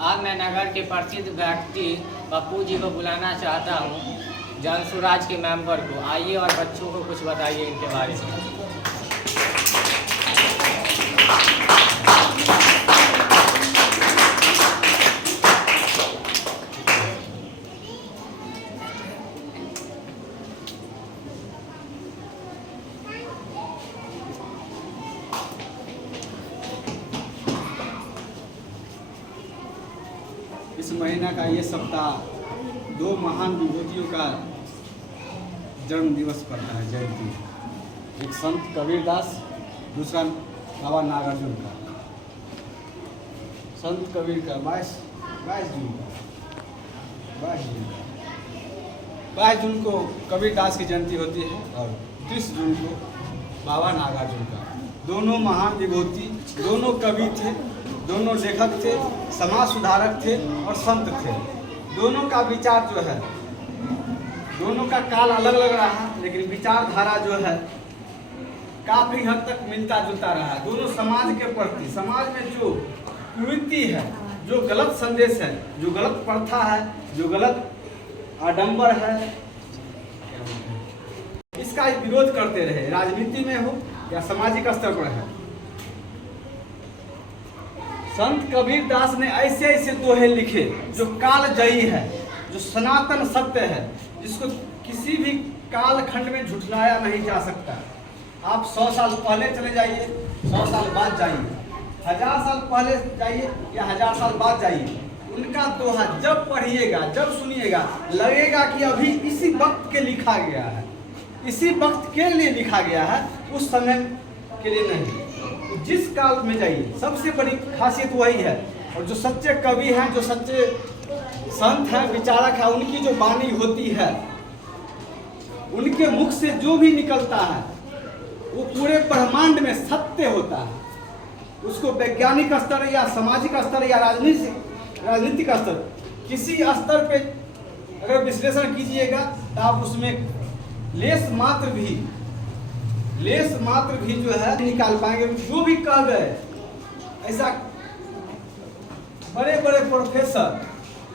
आज मैं नगर के प्रसिद्ध व्यक्ति पप्पू जी को बुलाना चाहता हूँ, जनसुराज के मेंबर को। आइए और बच्चों को कुछ बताइए इनके बारे में। इस महीना का ये सप्ताह दो महान विभूतियों का जन्म दिवस पड़ता है, जयंती। एक संत कबीरदास, दूसरा बाबा नागार्जुन का। संत कबीर का 22 जून को कबीरदास की जयंती होती है और 30 जून को बाबा नागार्जुन का। दोनों महान विभूति, दोनों कवि थे, दोनों लेखक थे, समाज सुधारक थे और संत थे। दोनों का विचार जो है, दोनों का काल अलग अलग रहा, लेकिन विचारधारा जो है काफी हद तक मिलता जुलता रहा। दोनों समाज के प्रति, समाज में जो कुरीति है, जो गलत संदेश है, जो गलत प्रथा है, जो गलत आडंबर है, इसका विरोध करते रहे, राजनीति में हो या सामाजिक स्तर पर है। संत कबीरदास ने ऐसे ऐसे दोहे लिखे जो कालजयी है, जो सनातन सत्य है, जिसको किसी भी कालखंड में झुठलाया नहीं जा सकता। आप 100 साल पहले चले जाइए, 100 साल बाद जाइए, 1000 साल पहले जाइए या 1000 साल बाद जाइए, उनका दोहा जब पढ़िएगा, जब सुनिएगा, लगेगा कि अभी इसी वक्त के लिखा गया है, इसी वक्त के लिए लिखा गया है, उस समय के लिए नहीं। जिस काल में जाइए, सबसे बड़ी खासियत वही है। और जो सच्चे कवि हैं, जो सच्चे संत हैं, विचारक हैं, उनकी जो वाणी होती है, उनके मुख से जो भी निकलता है वो पूरे ब्रह्मांड में सत्य होता है। उसको वैज्ञानिक स्तर या सामाजिक स्तर या राजनीतिक स्तर, किसी स्तर पे अगर विश्लेषण कीजिएगा तो आप उसमें लेस मात्र भी जो है निकाल पाएंगे। जो भी कह गए, ऐसा बड़े बड़े प्रोफेसर,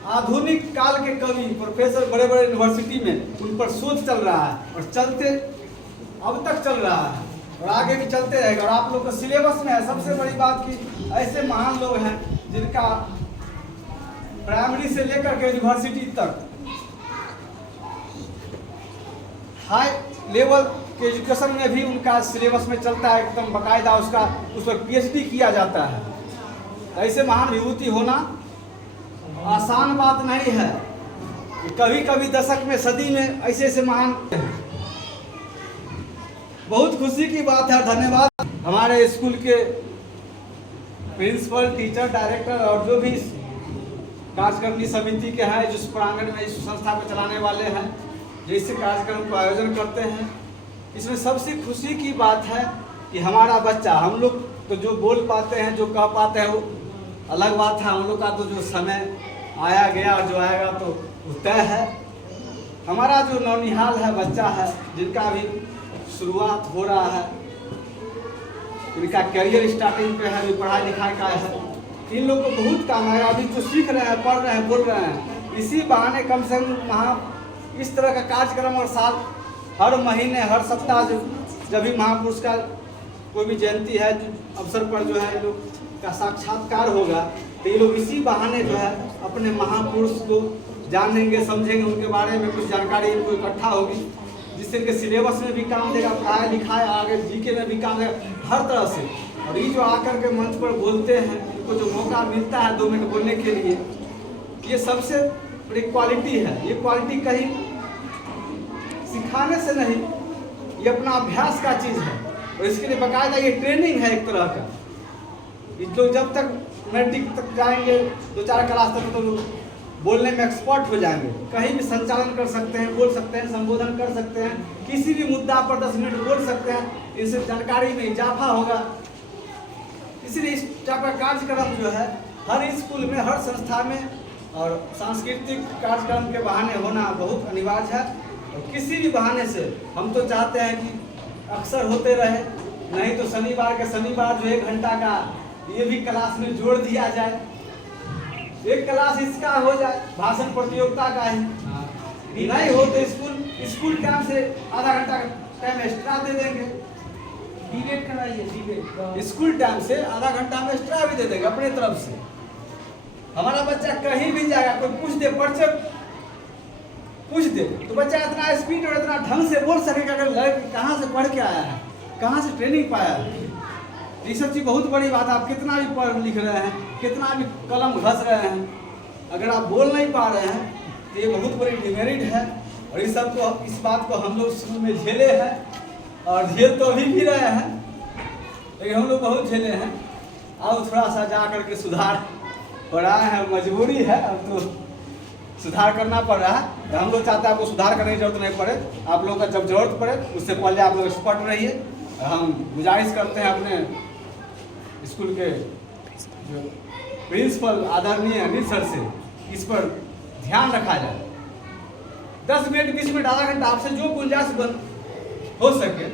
आधुनिक काल के कवि प्रोफेसर, बड़े बड़े यूनिवर्सिटी में उन पर शोध चल रहा है और चलते अब तक चल रहा है और आगे भी चलते रहेगा। और आप लोग का सिलेबस में है। सबसे बड़ी बात कि ऐसे महान लोग हैं जिनका प्राइमरी से लेकर के यूनिवर्सिटी तक हाई लेवल के एजुकेशन में भी उनका सिलेबस में चलता है, एकदम बाकायदा उस पर पीएचडी किया जाता है। ऐसे महान विभूति होना आसान बात नहीं है। कभी दशक में, सदी में ऐसे ऐसे महान, बहुत खुशी की बात है। धन्यवाद हमारे स्कूल के प्रिंसिपल, टीचर, डायरेक्टर और जो भी कार्यकारिणी समिति के हैं, जिस प्रांगण में इस संस्था को चलाने वाले हैं, जो इस कार्यक्रम को आयोजन करते हैं। इसमें सबसे खुशी की बात है कि हमारा बच्चा, हम लोग तो जो बोल पाते हैं, जो कह पाते हैं, वो अलग बात है। हम लोग का तो जो समय आया गया और जो आएगा तो तय है। हमारा जो नौनिहाल है बच्चा है, जिनका अभी शुरुआत हो रहा है, इनका करियर स्टार्टिंग पे है, अभी पढ़ाई लिखाई का है, इन लोग को बहुत काम आएगा। अभी जो सीख रहे हैं, पढ़ रहे हैं, बोल रहे हैं, इसी बहाने कम से कम वहाँ इस तरह का कार्यक्रम और साल, हर महीने, हर सप्ताह जब भी महापुरुष का कोई भी जयंती है अवसर पर जो है लोग का साक्षात्कार होगा, तो ये लोग इसी बहाने जो है अपने महापुरुष को जानेंगे, समझेंगे, उनके बारे में कुछ जानकारी इनको इकट्ठा होगी, जिससे इनके सिलेबस में भी काम देगा, पढ़ाई लिखाई, आगे जीके में भी काम देगा, हर तरह से। और ये जो आकर के मंच पर बोलते हैं, इनको जो मौका मिलता है 2 मिनट बोलने के लिए, ये सबसे बड़ी क्वालिटी है। ये क्वालिटी कहीं सिखाने से नहीं, ये अपना अभ्यास का चीज़ है। और इसके लिए बाकायदा ये ट्रेनिंग है एक तरह का। ये लोग जब तक मैट्रिक तक जाएंगे, 2-4 क्लास तक, तो बोलने में एक्सपर्ट हो जाएंगे, कहीं भी संचालन कर सकते हैं, बोल सकते हैं, संबोधन कर सकते हैं, किसी भी मुद्दा पर 10 मिनट बोल सकते हैं। इससे जानकारी में इजाफा होगा। इसलिए इस टाइप का कार्यक्रम जो है हर स्कूल में, हर संस्था में और सांस्कृतिक कार्यक्रम के बहाने होना बहुत अनिवार्य है। और किसी भी बहाने से हम तो चाहते हैं कि अक्सर होते रहे, नहीं तो शनिवार के शनिवार जो 1 घंटा का ये भी क्लास में जोड़ दिया जाए। एक क्लास इसका हो जाए, भाषण प्रतियोगिता का ही नहीं हो तो स्कूल टाइम से आधा घंटा टाइम एक्स्ट्रा दे देंगे। डिबेट कराइए, डिबेट स्कूल टाइम से आधा घंटा हम एक्स्ट्रा भी दे देंगे अपने तरफ से। हमारा बच्चा कहीं भी जाएगा, कोई पूछ दे परिचय पूछ दे तो बच्चा इतना स्पीड और इतना ढंग से बोल सकेगा अगर लड़के कहाँ से पढ़ के आया है, कहाँ से ट्रेनिंग पाया है। ये सब चीज़ बहुत बड़ी बात है। आप कितना भी पढ़ लिख रहे हैं, कितना भी कलम घस रहे हैं, अगर आप बोल नहीं पा रहे हैं तो ये बहुत बड़ी डिमेरिट है। और इस बात को हम लोग शुरू में झेले हैं और झेल तो अभी भी रहे हैं, लेकिन हम लोग बहुत झेले हैं। आओ थोड़ा सा जा करके सुधार हो रहा है, मजबूरी है, अब तो सुधार करना पड़ रहा है। हम लोग चाहते हैं आपको सुधार करने की जरूरत नहीं पड़े, आप लोगों का जब जरूरत पड़े उससे पहले आप लोग एक्सपर्ट रहिए। हम गुजारिश करते हैं अपने स्कूल के जो प्रिंसिपल आदरणीय अनिल सर से इस पर ध्यान रखा जाए। 10 मिनट 20 मिनट आधा घंटा आपसे जो गुंजाइश हो सके,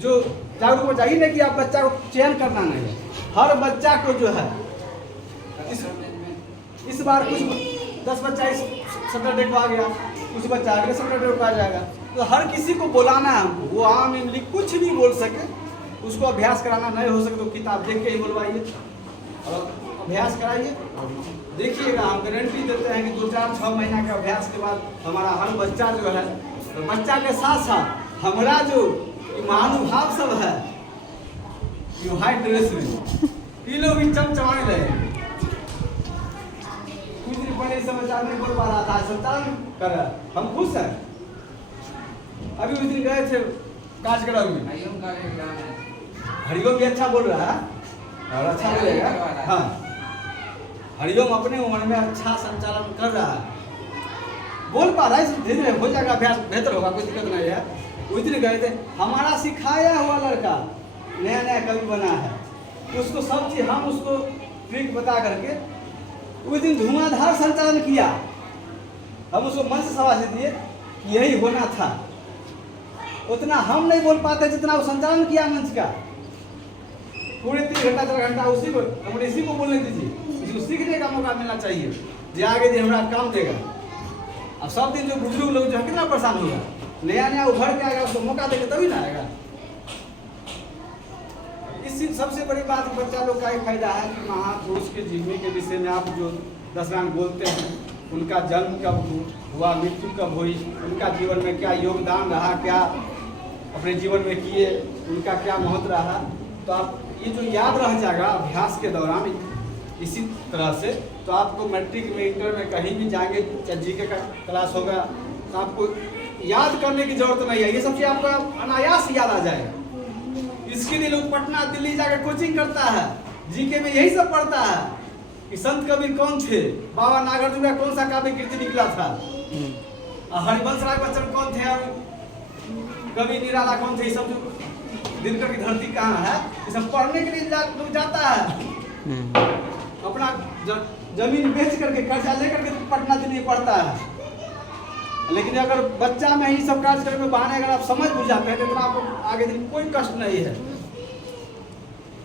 जो जागरूक बच्चा ही नहीं कि आप बच्चा को चयन करना नहीं है, हर बच्चा को जो है इस बार कुछ 10 बच्चा इस सैटरडे को आ गया, कुछ बच्चा अगले सैटरडे को आ जाएगा, तो हर किसी को बुलाना है हमको। वो आम इमली कुछ भी बोल सके, उसको अभ्यास कराना नहीं हो सके तो किताब देख के ही बुलवाइए और अभ्यास कराइए। देखिएगा, हम गारंटी देते हैं कि 2 4 6 महीना के अभ्यास के बाद हमारा हर बच्चा जो है, तो बच्चा के साथ साथ हमारा जो महानुभाव सब है, ये व्हाइट ड्रेस में ये लोग भी चमचमाने लगे। कुछ दिन पहले समाचार नहीं बोल पा रहा था, संचालन कर रहा, हम खुश हैं। अभी उस दिन गए थे काजगढ़ में, हरिओम भी अच्छा बोल रहा है और अच्छा बोलेगा। हाँ, हरिओम अपने उम्र में अच्छा संचालन कर रहा है, बोल पा रहा है, धीरे धीरे हो जाएगा, अभ्यास बेहतर होगा, कोई दिक्कत नहीं है। उस दिन गए थे, हमारा सिखाया हुआ लड़का नया नया कवि बना है, उसको सब चीज हम उसको ट्रिक बता करके उस दिन धुआंधार संचालन किया। हम उसको मंच से शाबाशी दिए कि यही होना था। उतना हम नहीं बोल पाते जितना वो संचालन किया मंच का। पूरे 3 घंटा 4 घंटा उसी को, हम इसी को बोलने दीजिए, इसको सीखने का मौका मिलना चाहिए, जो आगे दिन हमारा काम देगा। अब सब दिन जो बुजुर्ग लोग जो है कितना परेशान होगा, नया नया उभर के आएगा, उसको मौका देगा तभी ना आएगा। इस सबसे बड़ी बात बच्चा लोग का ही फायदा है कि महापुरुष के जीवनी के विषय में आप जो 10 गान बोलते हैं, उनका जन्म कब हुआ, मृत्यु कब हुई, उनका जीवन में क्या योगदान रहा, क्या अपने जीवन में किए, उनका क्या महत्व रहा, तो आप ये जो याद रह जाएगा अभ्यास के दौरान। इसी तरह से तो आपको मैट्रिक में, इंटर में कहीं भी जाएंगे, चाहे जीके का क्लास होगा, तो आपको याद करने की जरूरत नहीं है, ये सब चीज़ आपका अनायास याद आ जाएगा। इसके लिए लोग पटना दिल्ली जाकर कोचिंग करता है, जीके में यही सब पढ़ता है कि संत कबीर कौन थे, बाबा नागार्जुन का कौन सा काव्य कृति निकला था, हरिवंश राय बच्चन कौन थे, और कवि निराला कौन थे, ये सब जो दिनकर की धरती कहाँ है, ये सब पढ़ने के लिए लोग जाता है। अपना जमीन बेच करके, कर्जा लेकर के पटना दिल्ली पढ़ता है। लेकिन अगर बच्चा में ही सब कार्यक्रम में बहाने अगर आप समझ बुझ जाते हैं तो आपको आगे दिन कोई कष्ट नहीं है,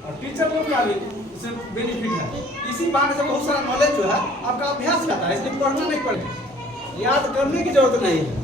और टीचर लोग का भी इससे बेनिफिट है। इसी बहाने से बहुत सारा नॉलेज जो है आपका अभ्यास रहता है, इसलिए पढ़ना नहीं पड़ेगा, याद करने की जरूरत नहीं है।